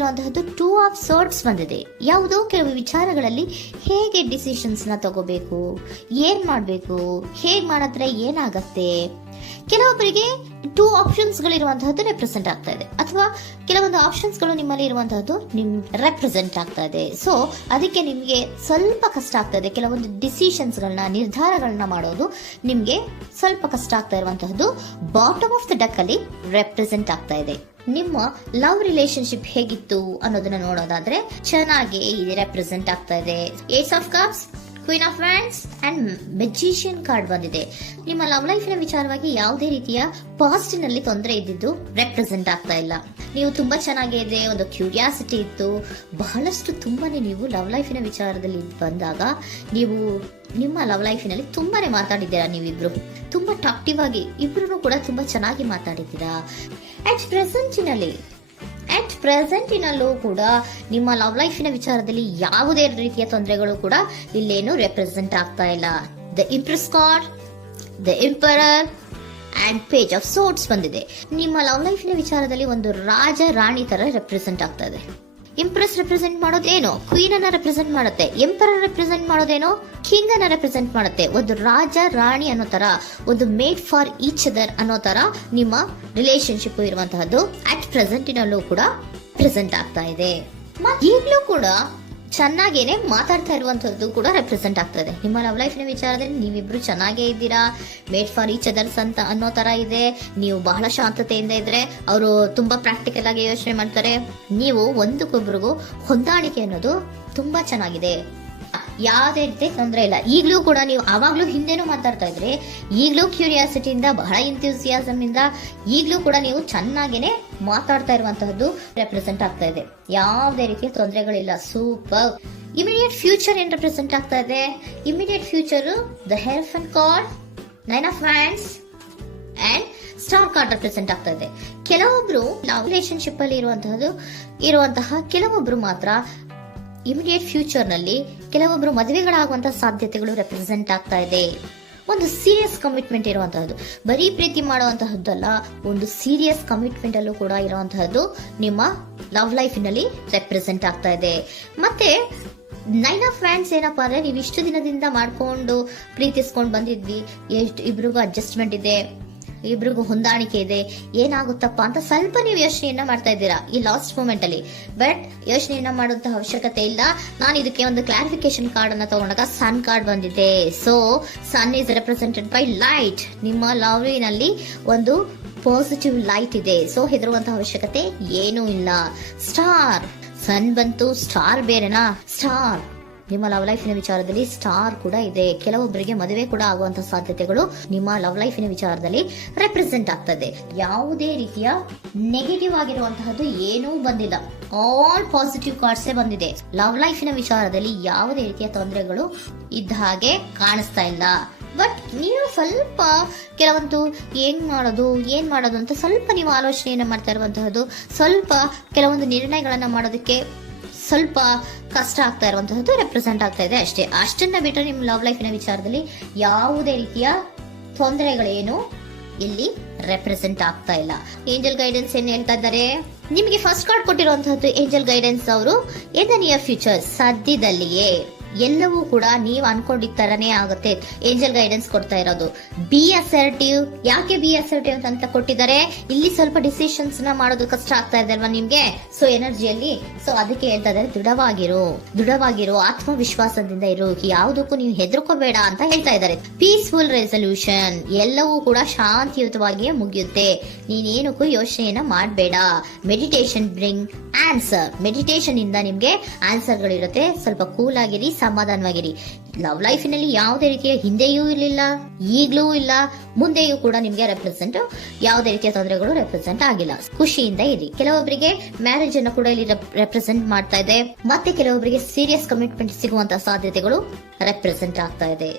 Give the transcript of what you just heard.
ಇರುವಂತಹದ್ದು 2 of swords ಬಂದಿದೆ. ಯಾವುದೋ ಕೆಲವು ವಿಚಾರಗಳಲ್ಲಿ ಹೇಗೆ ಡಿಸಿಷನ್ಸ್ ನ ತಗೋಬೇಕು, ಏನ್ ಮಾಡ್ಬೇಕು, ಹೇಗ್ ಮಾಡಿದ್ರೆ ಏನಾಗತ್ತೆ. ಕೆಲವೊಬ್ಬರಿಗೆ 2 ಆಪ್ಷನ್ಸ್ ಗಳಿರುವಂತಹದ್ದು ರೆಪ್ರೆಸೆಂಟ್ ಆಗ್ತಾ ಇದೆ, ಅಥವಾ ಕೆಲವೊಂದು ಆಪ್ಷನ್ಸ್ ಗಳು ನಿಮ್ಮಲ್ಲಿ ಇರುವಂತಹದ್ದು ರೆಪ್ರೆಸೆಂಟ್ ಆಗ್ತಾ ಇದೆ. ಸೊ ಅದಕ್ಕೆ ನಿಮ್ಗೆ ಸ್ವಲ್ಪ ಕಷ್ಟ ಆಗ್ತಾ ಇದೆ. ಕೆಲವೊಂದು ಡಿಸಿಷನ್ಸ್ ಗಳನ್ನ, ನಿರ್ಧಾರಗಳನ್ನ ಮಾಡೋದು ನಿಮ್ಗೆ ಸ್ವಲ್ಪ ಕಷ್ಟ ಆಗ್ತಾ ಇರುವಂತಹದ್ದು ಬಾಟಮ್ ಆಫ್ ದ ಡಕ್ ಅಲ್ಲಿ ರೆಪ್ರೆಸೆಂಟ್ ಆಗ್ತಾ ಇದೆ. ನಿಮ್ಮ ಲವ್ ರಿಲೇಶನ್ಶಿಪ್ ಹೇಗಿತ್ತು ಅನ್ನೋದನ್ನ ನೋಡೋದಾದ್ರೆ ಚೆನ್ನಾಗಿ ರೆಪ್ರೆಸೆಂಟ್ ಆಗ್ತಾ ಇದೆ. Ace of cups, queen of wands and magician card ಬಂದಿದೆ. ನಿಮ್ಮ ಲವ್ ಲೈಫಿನ ವಿಚಾರವಾಗಿ ಯಾವುದೇ ರೀತಿಯ ಪಾಸಿಟಿವ್ ನಲ್ಲಿ ತೊಂದರೆ ಇದ್ದಿದ್ದು ರೆಪ್ರೆಸೆಂಟ್ ಆಗ್ತಾ ಇಲ್ಲ. ನೀವು ತುಂಬಾ ಚೆನ್ನಾಗಿದೆ, ಒಂದು ಕ್ಯೂರಿಯಾಸಿಟಿ ಇತ್ತು, ಬಹಳಷ್ಟು ತುಂಬಾನೇ ನೀವು ಲವ್ ಲೈಫಿನ ವಿಚಾರದಲ್ಲಿ ಬಂದಾಗ ನೀವು ನಿಮ್ಮ ಲವ್ ಲೈಫಿನಲ್ಲಿ ತುಂಬಾನೇ ಮಾತಾಡಿದ್ದೀರಾ. ನೀವಿಬ್ರು ತುಂಬಾ ಟಾಕ್ಟಿವ್ ಆಗಿ ಇಬ್ರು ಕೂಡ ತುಂಬಾ ಚೆನ್ನಾಗಿ ಮಾತಾಡಿದ್ದೀರಾ. ಅಟ್ ಪ್ರೆಸೆಂಟಿನಲ್ಲೂ ಕೂಡ ನಿಮ್ಮ ಲವ್ ಲೈಫಿನ ವಿಚಾರದಲ್ಲಿ ಯಾವುದೇ ರೀತಿಯ ತೊಂದರೆಗಳು ಕೂಡ ಇಲ್ಲೇನು ರೆಪ್ರೆಸೆಂಟ್ ಆಗ್ತಾ ಇಲ್ಲ. The Impress card, the emperor and page of swords ಬಂದಿದೆ. ನಿಮ್ಮ ಲವ್ ಲೈಫಿನ ವಿಚಾರದಲ್ಲಿ ಒಂದು ರಾಜ ರಾಣಿ ತರ ರೆಪ್ರೆಸೆಂಟ್ ಆಗ್ತಾ ಇದೆ. ಇಂಪ್ರೆಸ್ ರೆಪ್ರೆಸೆಂಟ್ ಮಾಡೋದೇನೋ ಕ್ವೀನ್ ಅನ್ನ ರೆಪ್ರೆಸೆಂಟ್ ಮಾಡುತ್ತೆ, ಎಂಪರರ್ ರೆಪ್ರೆಸೆಂಟ್ ಮಾಡೋದೇನೋ ಕಿಂಗ್ ಅನ್ನ ರೆಪ್ರೆಸೆಂಟ್ ಮಾಡುತ್ತೆ. ಒಂದು ರಾಜ ರಾಣಿ ಅನ್ನೋ ತರ, ಒಂದು ಮೇಡ್ ಫಾರ್ ಈಚ್ ಅದರ್ ಅನ್ನೋ ತರ ನಿಮ್ಮ ರಿಲೇಶನ್ಶಿಪ್ ಇರುವಂತಹದ್ದು ಅಟ್ ಪ್ರೆಸೆಂಟಿನಲ್ಲೂ ಕೂಡ ಪ್ರೆಸೆಂಟ್ ಆಗ್ತಾ ಇದೆ. ಈಗಲೂ ಕೂಡ ಚೆನ್ನಾಗೇನೆ ಮಾತಾಡ್ತಾ ಇರುವಂತದ್ದು ಕೂಡ ರೆಪ್ರೆಸೆಂಟ್ ಆಗ್ತಾ ಇದೆ. ನಿಮ್ಮ ಲವ್ ಲೈಫಿನ ವಿಚಾರದಲ್ಲಿ ನೀವಿಬ್ರು ಚೆನ್ನಾಗೇ ಇದ್ದೀರಾ, ಮೇಡ್ ಫಾರ್ ಈಚ್ ಅದರ್ಸ್ ಅಂತ ಅನ್ನೋ ತರ ಇದೆ. ನೀವು ಬಹಳ ಶಾಂತತೆಯಿಂದ ಇದ್ರೆ ಅವರು ತುಂಬಾ ಪ್ರಾಕ್ಟಿಕಲ್ ಆಗಿ ಯೋಚನೆ ಮಾಡ್ತಾರೆ. ನೀವು ಒಂದಕ್ಕೊಬ್ರಿಗೂ ಹೊಂದಾಣಿಕೆ ಅನ್ನೋದು ತುಂಬಾ ಚೆನ್ನಾಗಿದೆ, ಯಾವುದೇ ರೀತಿ ತೊಂದರೆ ಇಲ್ಲ. ಈಗಲೂ ಕೂಡ ನೀವು ಆವಾಗ್ಲೂ ಹಿಂದೆನೂ ಮಾತಾಡ್ತಾ ಇದ್ರಿ, ಈಗಲೂ ಕ್ಯೂರಿಯಾಸಿಟಿಯಿಂದ, ಬಹಳ ಇಂಥ್ಯೂಸಿಯಾಸಮ್ ಇಂದ ಈಗಲೂ ಕೂಡ ನೀವು ಚೆನ್ನಾಗೇನೆ ಮಾತಾಡ್ತಾ ಇರುವಂತಹದ್ದು ರೆಪ್ರೆಸೆಂಟ್ ಆಗ್ತಾ ಇದೆ. ಯಾವುದೇ ರೀತಿಯ ತೊಂದರೆಗಳಿಲ್ಲ, ಸೂಪರ್. ಇಮಿಡಿಯೇಟ್ ಫ್ಯೂಚರ್ ಏನ್ ರೆಪ್ರೆಸೆಂಟ್ ಆಗ್ತಾ ಇದೆ? Immediate future the hierophant card, 9 of hands and star card represent ಆಗ್ತಾ ಇದೆ. ಕೆಲವೊಬ್ರು ಲವ್ ರಿಲೇಶನ್ಶಿಪ್ ಅಲ್ಲಿ ಇರುವಂತಹ ಕೆಲವೊಬ್ರು ಮಾತ್ರ ಇಮಿಡಿಯೇಟ್ ಫ್ಯೂಚರ್ ನಲ್ಲಿ ಕೆಲವೊಬ್ರು ಮದುವೆಗಳಾಗುವಂತಹ ಸಾಧ್ಯತೆಗಳು ರೆಪ್ರೆಸೆಂಟ್ ಆಗ್ತಾ ಇದೆ. ಒಂದು ಸೀರಿಯಸ್ ಕಮಿಟ್ಮೆಂಟ್ ಇರುವಂತಹದ್ದು, ಬರೀ ಪ್ರೀತಿ ಮಾಡುವಂತಹದ್ದಲ್ಲ, ಒಂದು ಸೀರಿಯಸ್ ಕಮಿಟ್ಮೆಂಟ್ ಅಲ್ಲೂ ಕೂಡ ಇರುವಂತಹದ್ದು ನಿಮ್ಮ ಲವ್ ಲೈಫಿನಲ್ಲಿ ರೆಪ್ರೆಸೆಂಟ್ ಆಗ್ತಾ ಇದೆ. ಮತ್ತೆ 9 ಆಫ್ ವ್ಯಾಂಡ್ಸ್ ಏನಪ್ಪಾ ಅಂದ್ರೆ, ನೀವು ಇಷ್ಟು ದಿನದಿಂದ ಮಾಡ್ಕೊಂಡು ಪ್ರೀತಿಸ್ಕೊಂಡು ಬಂದಿದ್ವಿ, ಇಬ್ರಿಗೂ ಅಡ್ಜಸ್ಟ್ಮೆಂಟ್ ಇದೆ, ಇಬ್ರಿಗೂ ಹೊಂದಾಣಿಕೆ ಇದೆ, ಏನಾಗುತ್ತಪ್ಪ ಅಂತ ಸ್ವಲ್ಪ ನೀವು ಯೋಚನೆಯನ್ನ ಮಾಡ್ತಾ ಇದ್ದೀರಾ ಈ ಲಾಸ್ಟ್ ಮೂಮೆಂಟ್ ಅಲ್ಲಿ. ಬಟ್ ಯೋಚನೆಯನ್ನ ಮಾಡುವಂತಹ ಅವಶ್ಯಕತೆ ಇಲ್ಲ. ನಾನು ಇದಕ್ಕೆ ಒಂದು ಕ್ಲಾರಿಫಿಕೇಶನ್ ಕಾರ್ಡ್ ಅನ್ನ ತಗೊಂಡಾಗ ಸನ್ ಕಾರ್ಡ್ ಬಂದಿದೆ. So sun is represented by light. ನಿಮ್ಮ ಲವ್ನಲ್ಲಿ ಒಂದು ಪಾಸಿಟಿವ್ ಲೈಟ್ ಇದೆ. ಸೊ ಹೆದರುವಂತಹ ಅವಶ್ಯಕತೆ ಏನೂ ಇಲ್ಲ. ಸ್ಟಾರ್, ಸನ್ ಬಂತು, ಸ್ಟಾರ್ ಬೇರೆನಾ? ಸ್ಟಾರ್ ನಿಮ್ಮ ಲವ್ ಲೈಫಿನ ವಿಚಾರದಲ್ಲಿ ಸ್ಟಾರ್ ಕೂಡ ಇದೆ. ಕೆಲವೊಬ್ಬರಿಗೆ ಮದುವೆ ಕೂಡ ಆಗುವಂತಹ ಸಾಧ್ಯತೆಗಳು ನಿಮ್ಮ ಲವ್ ಲೈಫಿನ ವಿಚಾರದಲ್ಲಿ ರೆಪ್ರೆಸೆಂಟ್ ಆಗ್ತದೆ. ಯಾವುದೇ ರೀತಿಯ ನೆಗೆಟಿವ್ ಆಗಿರುವಂತಹದ್ದು ಏನೂ ಬಂದಿಲ್ಲ, ಆಲ್ ಪಾಸಿಟಿವ್ ಕಾರ್ಡ್ಸೇ ಬಂದಿದೆ. ಲವ್ ಲೈಫಿನ ವಿಚಾರದಲ್ಲಿ ಯಾವುದೇ ರೀತಿಯ ತೊಂದರೆಗಳು ಇದ್ದ ಹಾಗೆ ಕಾಣಿಸ್ತಾ ಇಲ್ಲ. ಬಟ್ ನೀವು ಸ್ವಲ್ಪ ಕೆಲವೊಂದು ಏನ್ ಮಾಡೋದು ಅಂತ ಸ್ವಲ್ಪ ನೀವು ಆಲೋಚನೆಯನ್ನ ಮಾಡ್ತಾ ಇರುವಂತಹದ್ದು, ಸ್ವಲ್ಪ ಕೆಲವೊಂದು ನಿರ್ಣಯಗಳನ್ನ ಮಾಡೋದಕ್ಕೆ ಸ್ವಲ್ಪ ಕಷ್ಟ ಆಗ್ತಾ ಇರುವಂತಹದ್ದು ರೆಪ್ರೆಸೆಂಟ್ ಆಗ್ತಾ ಇದೆ ಅಷ್ಟೇ. ಅಷ್ಟನ್ನ ಬಿಟ್ಟರೆ ನಿಮ್ಮ ಲವ್ ಲೈಫಿನ ವಿಚಾರದಲ್ಲಿ ಯಾವುದೇ ರೀತಿಯ ತೊಂದರೆಗಳೇನು ಇಲ್ಲಿ ರೆಪ್ರೆಸೆಂಟ್ ಆಗ್ತಾ ಇಲ್ಲ. ಏಂಜಲ್ ಗೈಡೆನ್ಸ್ ಏನ್ ಹೇಳ್ತಾ ಇದ್ದಾರೆ? ನಿಮಗೆ ಫಸ್ಟ್ ಕಾರ್ಡ್ ಕೊಟ್ಟಿರುವಂತಹದ್ದು ಏಂಜಲ್ ಗೈಡೆನ್ಸ್ ಅವರು ಇನ್ ದ ನಿಯರ್ ಫ್ಯೂಚರ್, ಸದ್ಯದಲ್ಲಿಯೇ ಎಲ್ಲವೂ ಕೂಡ ನೀವು ಅನ್ಕೊಂಡಿದ್ದ ತರನೇ ಆಗುತ್ತೆ. ಏಂಜಲ್ ಗೈಡೆನ್ಸ್ ಕೊಡ್ತಾ ಇರೋದು ಬಿ ಅಸರ್ಟಿವ್. ಯಾಕೆ ಬಿ ಅಸರ್ಟಿವ್ ಅಂತ ಕೊಟ್ಟಿದ್ದಾರೆ? ಇಲ್ಲಿ ಸ್ವಲ್ಪ ಡಿಸಿಷನ್ಸ್ ನ ಮಾಡೋದು ಕಷ್ಟ ಆಗ್ತಾ ಇದೆ ಅಲ್ವಾ ನಿಮ್ಗೆ, ಸೊ ಎನರ್ಜಿಯಲ್ಲಿ. ಸೊ ಅದಕ್ಕೆ ಹೇಳ್ತಾ ಇದ್ದಾರೆ ದೃಢವಾಗಿರು, ಆತ್ಮವಿಶ್ವಾಸದಿಂದ ಇರು, ಯಾವುದಕ್ಕೂ ನೀವು ಹೆದರ್ಕೋಬೇಡ ಅಂತ ಹೇಳ್ತಾ ಇದ್ದಾರೆ. ಪೀಸ್ಫುಲ್ ರೆಸಲ್ಯೂಷನ್, ಎಲ್ಲವೂ ಕೂಡ ಶಾಂತಿಯುತವಾಗಿಯೇ ಮುಗಿಯುತ್ತೆ, ನೀನೇನಕ್ಕೂ ಯೋಚನೆಯನ್ನ ಮಾಡಬೇಡ. ಮೆಡಿಟೇಷನ್ ಬ್ರಿಂಗ್ ಆನ್ಸರ್, ಮೆಡಿಟೇಷನ್ ಇಂದ ನಿಮ್ಗೆ ಆನ್ಸರ್ ಗಳಿರುತ್ತೆ. ಸ್ವಲ್ಪ ಕೂಲ್ ಆಗಿರಿ, ಸಮಾಧಾನವಾಗಿರಿ. ಲವ್ ಲೈಫಿನಲ್ಲಿ ಯಾವುದೇ ರೀತಿಯ ಹಿಂದೆಯೂ ಇರಲಿಲ್ಲ, ಈಗಲೂ ಇಲ್ಲ, ಮುಂದೆಯೂ ಕೂಡ ನಿಮ್ಗೆ ಯಾವುದೇ ರೀತಿಯ ತೊಂದರೆಗಳು ರೆಪ್ರೆಸೆಂಟ್ ಆಗಿಲ್ಲ. ಖುಷಿಯಿಂದ ಇರಿ. ಕೆಲವೊಬ್ಬರಿಗೆ ಮ್ಯಾರೇಜ್ ಅನ್ನು ಕೂಡ ಇಲ್ಲಿ ರೆಪ್ರೆಸೆಂಟ್ ಮಾಡ್ತಾ ಇದೆ. ಮತ್ತೆ ಕೆಲವೊಬ್ಬರಿಗೆ ಸೀರಿಯಸ್ ಕಮಿಟ್ಮೆಂಟ್ ಸಿಗುವಂತಹ ಸಾಧ್ಯತೆಗಳು ರೆಪ್ರೆಸೆಂಟ್ ಆಗ್ತಾ ಇದೆ.